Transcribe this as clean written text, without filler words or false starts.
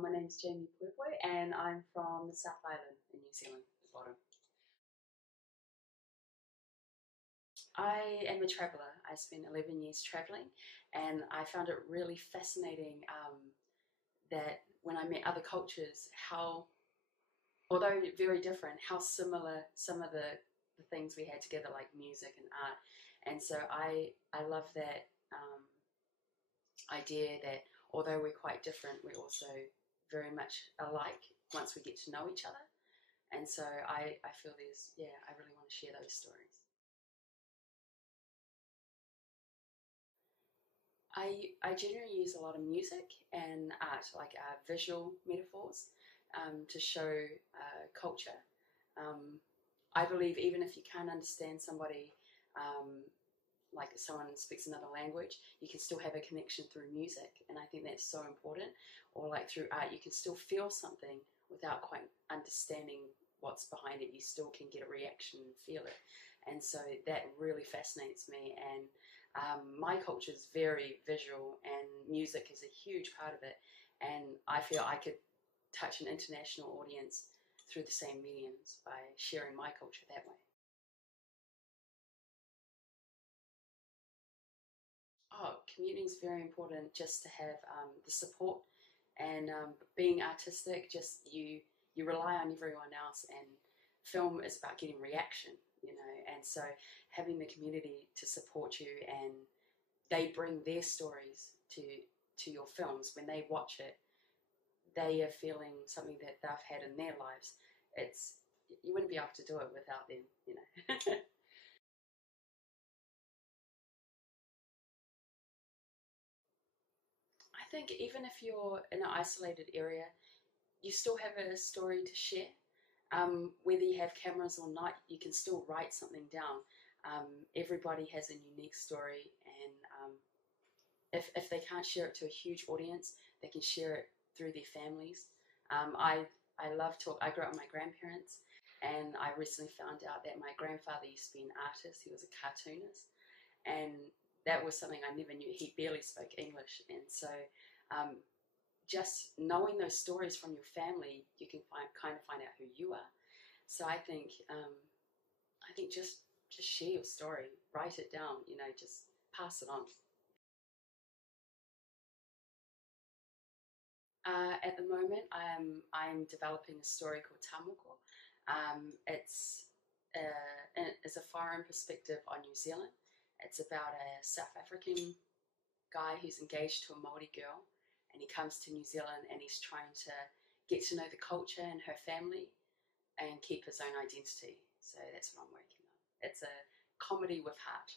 My name's Jaimee Poipoi and I'm from the South Island in New Zealand, the bottom. I am a traveller. I spent 11 years travelling and I found it really fascinating that when I met other cultures, how, although very different, how similar some of the things we had together, like music and art. And so I love that idea that although we're quite different, we're also very much alike once we get to know each other. And so I feel I really want to share those stories. I generally use a lot of music and art, like visual metaphors, to show culture. I believe even if you can't understand somebody, like someone speaks another language, you can still have a connection through music, and I think that's so important. Or like through art, you can still feel something without quite understanding what's behind it. You still can get a reaction and feel it, and so that really fascinates me. And my culture is very visual, and music is a huge part of it. And I feel I could touch an international audience through the same mediums by sharing my culture that way. Oh, community is very important just to have the support and being artistic. Just you rely on everyone else, and film is about getting reaction, you know. And so having the community to support you, and they bring their stories to your films. When they watch it, they are feeling something that they've had in their lives. It's You wouldn't be able to do it without them, you know. I think even if you're in an isolated area, you still have a story to share. Whether you have cameras or not, you can still write something down. Everybody has a unique story, and if they can't share it to a huge audience, they can share it through their families. I love talk. I grew up with my grandparents, and I recently found out that my grandfather used to be an artist. He was a cartoonist, and that was something I never knew. He barely spoke English, and so um, just knowing those stories from your family, you can kind of find out who you are. So I think just share your story, write it down, you know, just pass it on. At the moment, I'm developing a story called Tamoko. It's a foreign perspective on New Zealand. It's about a South African guy who's engaged to a Māori girl, and he comes to New Zealand and he's trying to get to know the culture and her family and keep his own identity. So that's what I'm working on. It's a comedy with heart.